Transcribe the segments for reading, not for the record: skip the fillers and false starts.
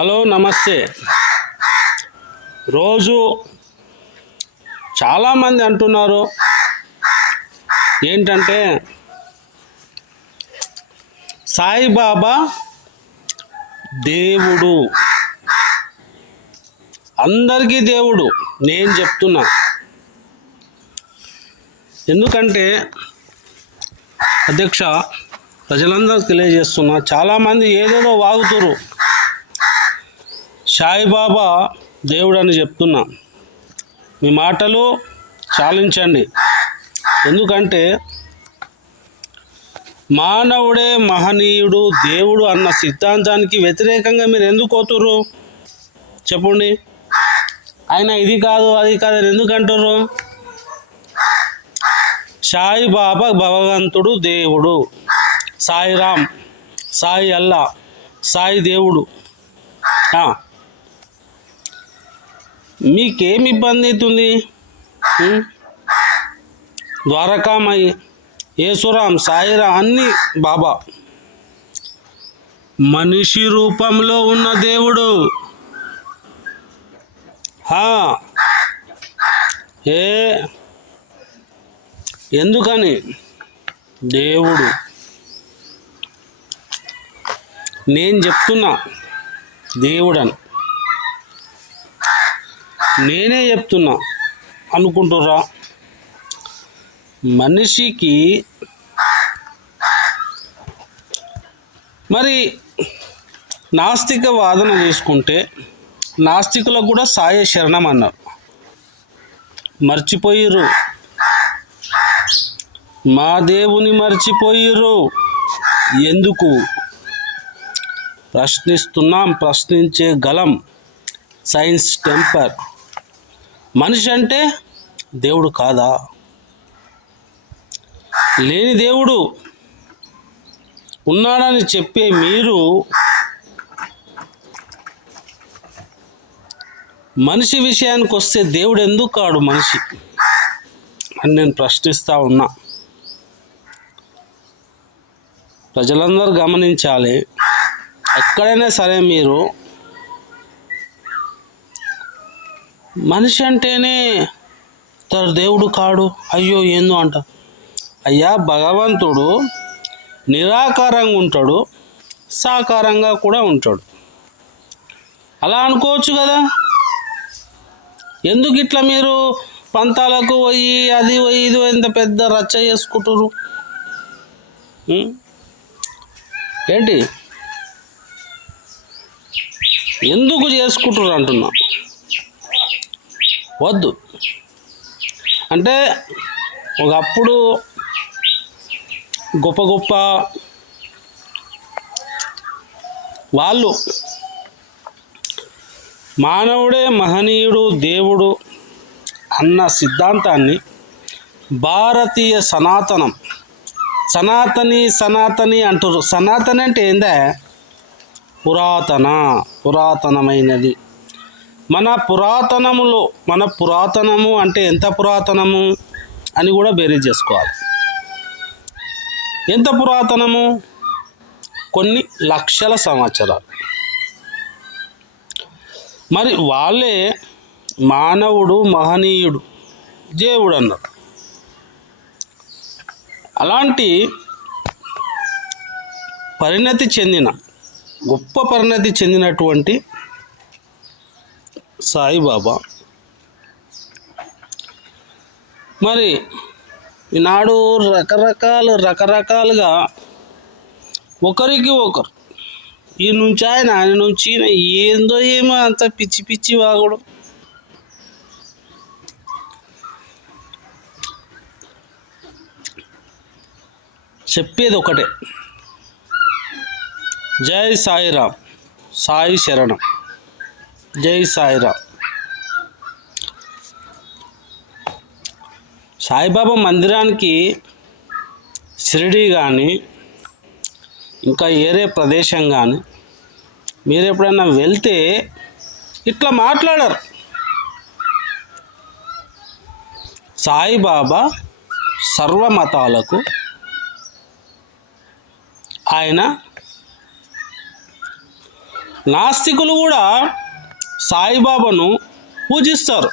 Hello నమస్తే. రోజు చాలామంది అంటున్నారు ఏంటంటే సాయిబాబా దేవుడు, అందరికీ దేవుడు. నేను చెప్తున్నా ఎందుకంటే అధ్యక్ష ప్రజలందరూ తెలియజేస్తున్నా, చాలామంది ఏదేదో వాగుతురు. సాయిబాబా దేవుడు అని చెప్తున్నా, మీ మాటలు చాలించండి. ఎందుకంటే మానవుడే మహనీయుడు, దేవుడు అన్న సిద్ధాంతానికి వ్యతిరేకంగా మీరు ఎందుకు పోతుర్రు చెప్పండి. ఆయన ఇది కాదు అది కాదు అని ఎందుకు అంటుర్రు? సాయిబాబా భగవంతుడు, దేవుడు, సాయిరామ్, సాయి అల్లా, సాయి దేవుడు. మీకేం ఇబ్బంది అవుతుంది? ద్వారకామయ్యి, యేసురామ్, సాయిరామ్ అన్నీ బాబా. మనిషి రూపంలో ఉన్న దేవుడు. ఎందుకని దేవుడు? నేను చెప్తున్నా దేవుడని, నేనే చెప్తున్నా అనుకుంటుర్రా? మనిషికి మరి నాస్తిక వాదన తీసుకుంటే నాస్తికులకు కూడా సాయే శరణం అన్నారు. మర్చిపోయిర్రు, మా దేవుని మర్చిపోయిర్రు. ఎందుకు? ప్రశ్నిస్తున్నాం, ప్రశ్నించే గలం, సైన్స్ టెంపర్. మనిషి అంటే దేవుడు కాదా? లేని దేవుడు ఉన్నాడని చెప్పే మీరు మనిషి విషయానికి వస్తే దేవుడు ఎందుకు కాడు మనిషి అని నేను ప్రశ్నిస్తూ ఉన్నా. ప్రజలందరూ గమనించాలి. ఎక్కడైనా సరే మీరు మనిషి అంటేనే దేవుడు కాడు, అయ్యో ఏందో అంట. అయ్యా, భగవంతుడు నిరాకారంగా ఉంటాడు, సాకారంగా కూడా ఉంటాడు. అలా అనుకోవచ్చు కదా. ఎందుకు ఇట్లా మీరు పంతాలకు పోయి అది పోయి ఇది ఎంత పెద్ద రచ్చ చేసుకుంటారు ఏంటి? ఎందుకు చేసుకుంటారు అంటున్నా. వద్దు అంటే ఒకప్పుడు గొప్ప గొప్ప వాళ్ళు మానవుడే మహనీయుడు, దేవుడు అన్న సిద్ధాంతాన్ని భారతీయ సనాతని అంటారు. సనాతని అంటే ఏందా? పురాతనమైనది. మన పురాతనము అంటే ఎంత పురాతనము అని కూడా బేరీజ్ చేసుకోవాలి. ఎంత పురాతనము? కొన్ని లక్షల సంవత్సరాలు. మరి వాళ్ళే మానవుడు, మహనీయుడు, దేవుడు అన్నారు. అలాంటి గొప్ప పరిణతి చెందినటువంటి సాయిబాబా మరి ఈనాడు రకరకాలుగా ఒకరికి ఒకరు, ఈ నుంచి ఆయన నుంచి ఏందో ఏమో అంత పిచ్చి పిచ్చి వాగుడు. చెప్పేది ఒకటే, జై సాయిరామ్, సాయి శరణం, జై సాయిరామ్. సాయిబాబా మందిరానికి షిరిడీ కానీ ఇంకా ఏరే ప్రదేశం కానీ మీరు ఎప్పుడైనా వెళ్తే ఇట్లా మాట్లాడరు. సాయిబాబా సర్వమతాలకు ఆయన నాస్తికులు కూడా సాయిబాబాను పూజిస్తారు.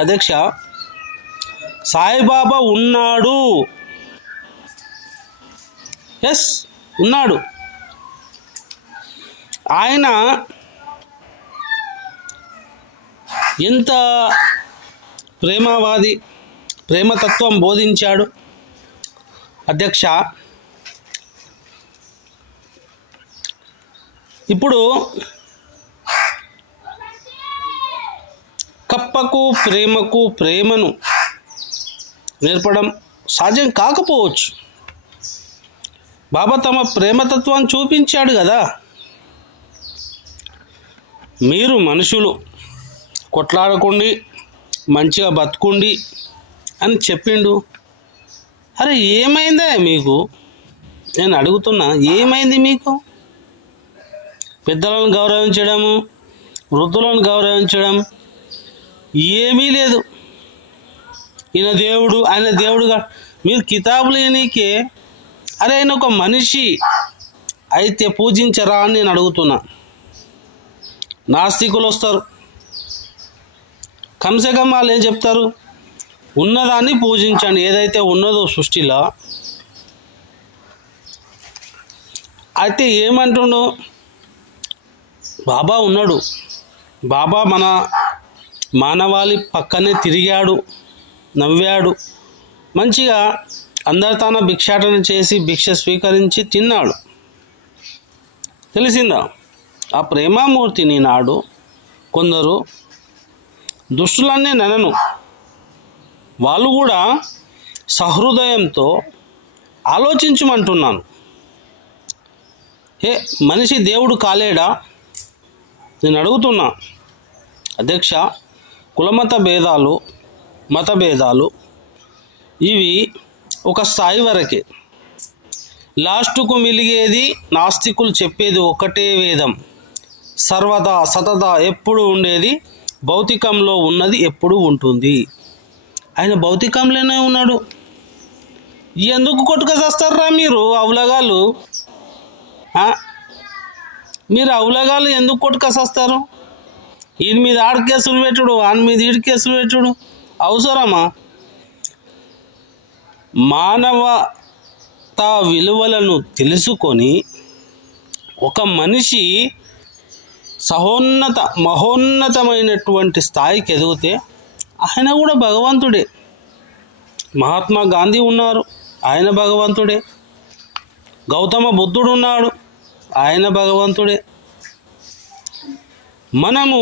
అధ్యక్ష, సాయిబాబా ఉన్నాడు, ఎస్ ఉన్నాడు. ఆయన ఎంత ప్రేమవాది, ప్రేమతత్వం బోధించాడు. అధ్యక్ష, ఇప్పుడు కప్పకు ప్రేమకు ప్రేమను నేర్పడం సాధ్యం కాకపోవచ్చు. బాబా తమ ప్రేమతత్వాన్ని చూపించాడు కదా. మీరు మనుషులు కొట్లాడకుండి మంచిగా బతుకుండి అని చెప్పిండు. అరే ఏమైందా మీకు? నేను అడుగుతున్నా, ఏమైంది మీకు? పెద్దలను గౌరవించడము, వృద్ధులను గౌరవించడం ఏమీ లేదు. ఈయన దేవుడు, ఆయన దేవుడుగా మీరు కితాబులు నీకే. అరే ఆయన ఒక మనిషి అయితే పూజించరా అని నేను అడుగుతున్నా. నాస్తికులు వస్తారు, కమ్సే కమ్ వాళ్ళు ఏం చెప్తారు? ఉన్నదాన్ని పూజించండి, ఏదైతే ఉన్నదో సృష్టిలో. అయితే ఏమంటుండో, బాబా ఉన్నాడు, బాబా మన మానవాళి పక్కనే తిరిగాడు, నవ్వాడు, మంచిగా అందరి తాన భిక్షాటన చేసి భిక్ష స్వీకరించి తిన్నాడు. తెలిసిందా? ఆ ప్రేమామూర్తిని నాడు కొందరు దుష్టులన్నీ నెనను వాళ్ళు కూడా సహృదయంతో ఆలోచించమంటున్నాను. మనిషి దేవుడు కాలేడా? నేను అడుగుతున్నా. అధ్యక్ష, కులమత భేదాలు, మత భేదాలు ఇవి ఒక స్థాయి వరకే. లాస్టుకు మిలిగేది నాస్తికులు చెప్పేది ఒకటే వేదం, సర్వదా సతదా ఎప్పుడు ఉండేది, భౌతికంలో ఉన్నది ఎప్పుడు ఉంటుంది. ఆయన భౌతికంలోనే ఉన్నాడు. ఎందుకు కొట్టుకొస్తారా మీరు అవులగాళ్ళు? మీరు అవులగాళ్ళు ఎందుకు కొట్టుకొస్తారు? ఈయన మీద ఆడు కేసులు పెట్టుడు, ఆయన మీద ఈడు కేసులు పెట్టుడు అవసరమా? మానవతా విలువలను తెలుసుకొని ఒక మనిషి మహోన్నతమైనటువంటి స్థాయికి ఎదిగితే ఆయన కూడా భగవంతుడే. మహాత్మా గాంధీ ఉన్నారు, ఆయన భగవంతుడే. గౌతమ బుద్ధుడు ఉన్నాడు, ఆయన భగవంతుడే. మనము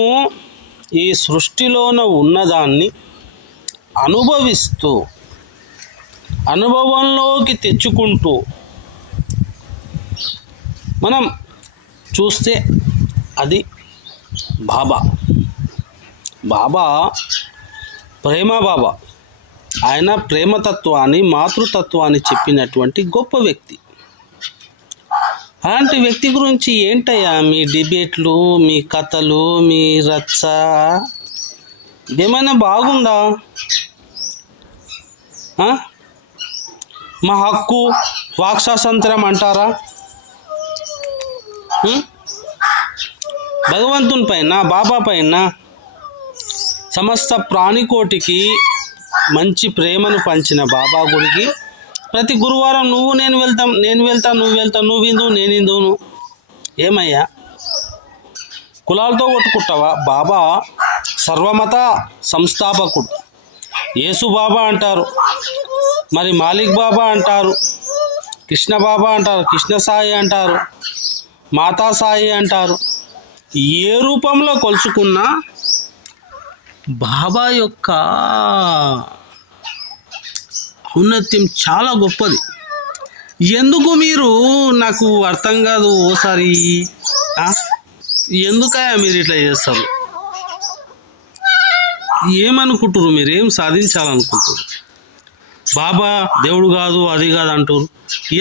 ఈ సృష్టిలోన ఉన్నదాన్ని అనుభవిస్తూ అనుభవంలోకి తెచ్చుకుంటూ మనం చూస్తే అది బాబా. బాబా ప్రేమ బాబా. ఆయన ప్రేమతత్వాన్ని, మాతృతత్వాన్ని చెప్పినటువంటి గొప్ప వ్యక్తి. అలాంటి వ్యక్తి గురించి ఏంటయ్యా మీ డిబేట్లు, మీ కథలు, మీ రచ్చ? ఏమైనా బాగుందా? మా హక్కు, వాక్ స్వాతంత్రం అంటారా? భగవంతుని పైన, బాబా పైన, సమస్త ప్రాణికోటికి మంచి ప్రేమను పంచిన బాబా గుడికి ప్రతి గురువారం నేను వెళ్తా, నువ్వు వెళ్తావు, నువ్వు హిందూ నేను హిందువును. ఏమయ్యా కులాలతో కొట్టుకుంటావా? బాబా సర్వమత సంస్థాపకుడు. యేసు బాబా అంటారు, మరి మాలిక్ బాబా అంటారు, కృష్ణ బాబా అంటారు, కృష్ణ సాయి అంటారు, మాతా సాయి అంటారు. ఏ రూపంలో కొలుచుకున్నా బాబా యొక్క ఔన్నత్యం చాలా గొప్పది. ఎందుకు మీరు నాకు అర్థం కాదు. ఓసారి ఎందుకయ్యా మీరు ఇట్లా చేస్తారు? ఏమనుకుంటారు? మీరు ఏం సాధించాలనుకుంటారు? బాబా దేవుడు కాదు, అది కాదు అంటారు.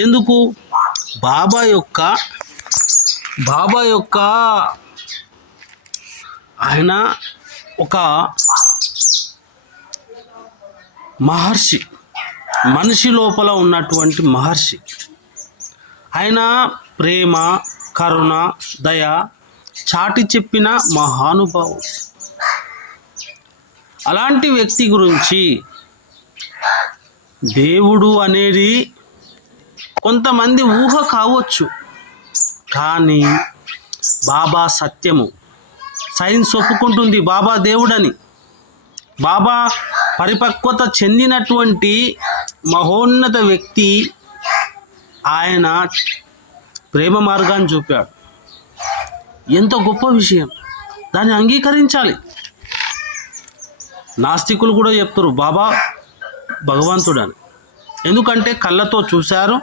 ఎందుకు? బాబా యొక్క ఆయన ఒక మహర్షి, మనిషి లోపల ఉన్నటువంటి మహర్షి. ఆయన ప్రేమ, కరుణ, దయ చాటి చెప్పిన మహానుభావం. అలాంటి వ్యక్తి గురించి దేవుడు అనేది కొంతమంది ఊహ కావచ్చు, కానీ బాబా సత్యము. సైన్స్ ఒప్పుకుంటుంది బాబా దేవుడని. బాబా పరిపక్వత చెందినటువంటి మహోన్నత వ్యక్తి. ఆయన ప్రేమ మార్గాన్ని చూపాడు. ఎంత గొప్ప విషయం, దాన్ని అంగీకరించాలి. నాస్తికులు కూడా చెప్తారు బాబా భగవంతుడని. ఎందుకంటే కళ్ళతో చూశారు,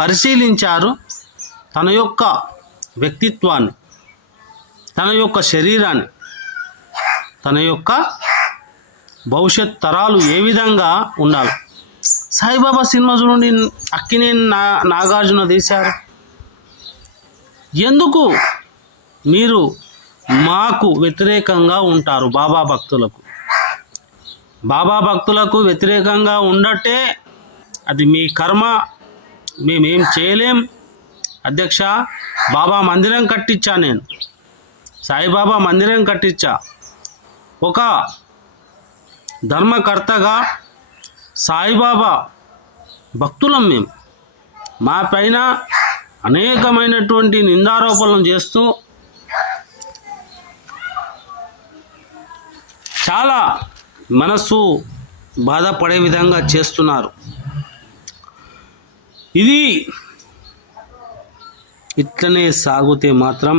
పరిశీలించారు, తన యొక్క వ్యక్తిత్వాన్ని, తన యొక్క శరీరాన్ని, తన యొక్క భవిష్యత్ తరాలు ఏ విధంగా ఉండాలి. సాయిబాబా సినిమా చూడండి, అక్కినేని నాగార్జున తీశారు. ఎందుకు మీరు మాకు వ్యతిరేకంగా ఉంటారు? బాబా భక్తులకు వ్యతిరేకంగా ఉండటే అది మీ కర్మ, మేమేం చేయలేం. అధ్యక్ష, బాబా మందిరం కట్టించా, నేను సాయిబాబా మందిరం కట్టించా. ఒక ధర్మకర్తగా సాయిబాబా భక్తులం మేము. మా పైన అనేకమైనటువంటి నిందారోపణలు చేస్తూ చాలా మనసు బాధపడే విధంగా చేస్తున్నారు. ఇది ఇట్లనే సాగితే మాత్రం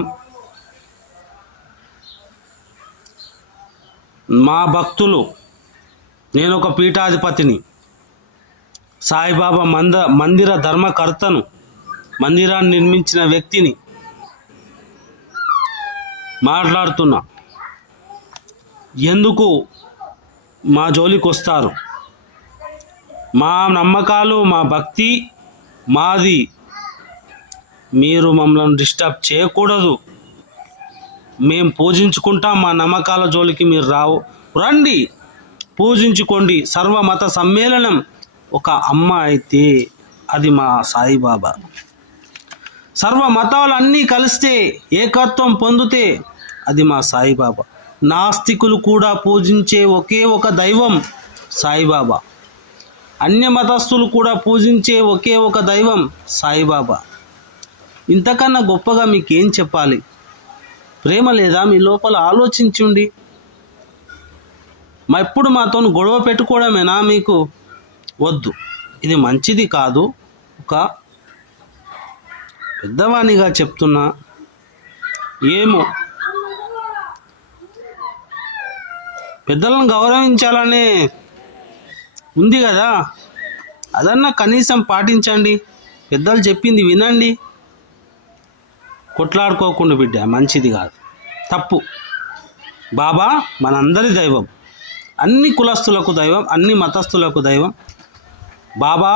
మా భక్తులు, నేను ఒక పీఠాధిపతిని, సాయిబాబా మందిర ధర్మకర్తను, మందిరాన్ని నిర్మించిన వ్యక్తిని మాట్లాడుతున్నా. ఎందుకు మా జోలికి వస్తారు? మా నమ్మకాలు, మా భక్తి మాది. మీరు మమ్మల్ని డిస్టర్బ్ చేయకూడదు. మేము పూజించుకుంటాం. మా నమ్మకాల జోలికి మీరు రండి, పూజించుకోండి. సర్వమత సమ్మేళనం ఒక అమ్మ అయితే అది మా సాయిబాబా. సర్వ మతాలు అన్నీ కలిస్తే, ఏకత్వం పొందితే అది మా సాయిబాబా. నాస్తికులు కూడా పూజించే ఒకే ఒక దైవం సాయిబాబా. అన్య మతస్థులు కూడా పూజించే ఒకే ఒక దైవం సాయిబాబా. ఇంతకన్నా గొప్పగా మీకేం చెప్పాలి? ప్రేమ లేదా మీ లోపల? ఆలోచించుండి. ఎప్పుడు మాతో గొడవ పెట్టుకోవడమేనా మీకు? వద్దు, ఇది మంచిది కాదు. ఒక పెద్దవాణిగా చెప్తున్నా. ఏమో, పెద్దలను గౌరవించాలనే ఉంది కదా, అదన్నా కనీసం పాటించండి. పెద్దలు చెప్పింది వినండి. కొట్లాడుకోకుండా బిడ్డ, మంచిది కాదు, తప్పు. బాబా మనందరి దైవం, అన్ని కులస్తులకు దైవం, అన్ని మతస్థులకు దైవం. బాబా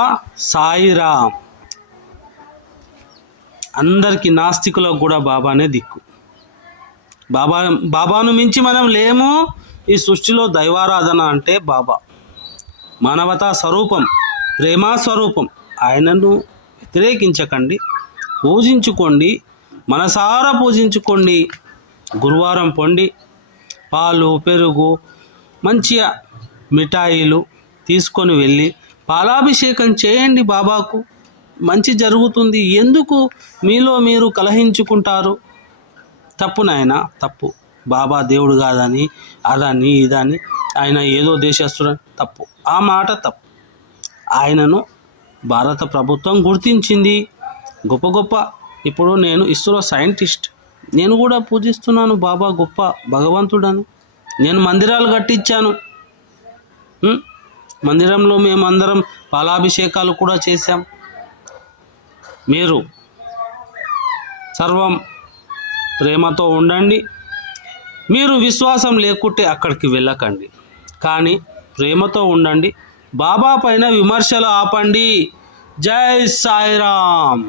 సాయిరామ్. అందరికీ, నాస్తికులకు కూడా బాబానే దిక్కు. బాబాను మించి మనం లేము. ఈ సృష్టిలో దైవారాధన అంటే బాబా మానవతా స్వరూపం, ప్రేమా స్వరూపం. ఆయనను వ్యతిరేకించకండి, పూజించుకోండి, మనసారా పూజించుకోండి. గురువారం పొండి, పాలు, పెరుగు, మంచిగా మిఠాయిలు తీసుకొని వెళ్ళి పాలాభిషేకం చేయండి బాబాకు. మంచి జరుగుతుంది. ఎందుకు మీలో మీరు కలహించుకుంటారు? తప్పు నాయన, తప్పు. బాబా దేవుడు కాదని, అదని, ఇదని, ఆయన ఏదో దేశస్తుడని, తప్పు. ఆ మాట తప్పు. ఆయనను భారత ప్రభుత్వం గుర్తించింది. గొప్ప గొప్ప, ఇప్పుడు నేను ఇస్రో సైంటిస్ట్, నేను కూడా పూజిస్తున్నాను బాబా గొప్ప భగవంతుడని. నేను మందిరాలు కట్టించాను. మందిరంలో మేమందరం పాలాభిషేకాలు కూడా చేశాం. మీరు సర్వం ప్రేమతో ఉండండి. మీరు విశ్వాసం లేకుంటే అక్కడికి వెళ్ళకండి, కానీ ప్రేమతో ఉండండి. బాబా పైన విమర్శలు ఆపండి. జై సాయిరామ్.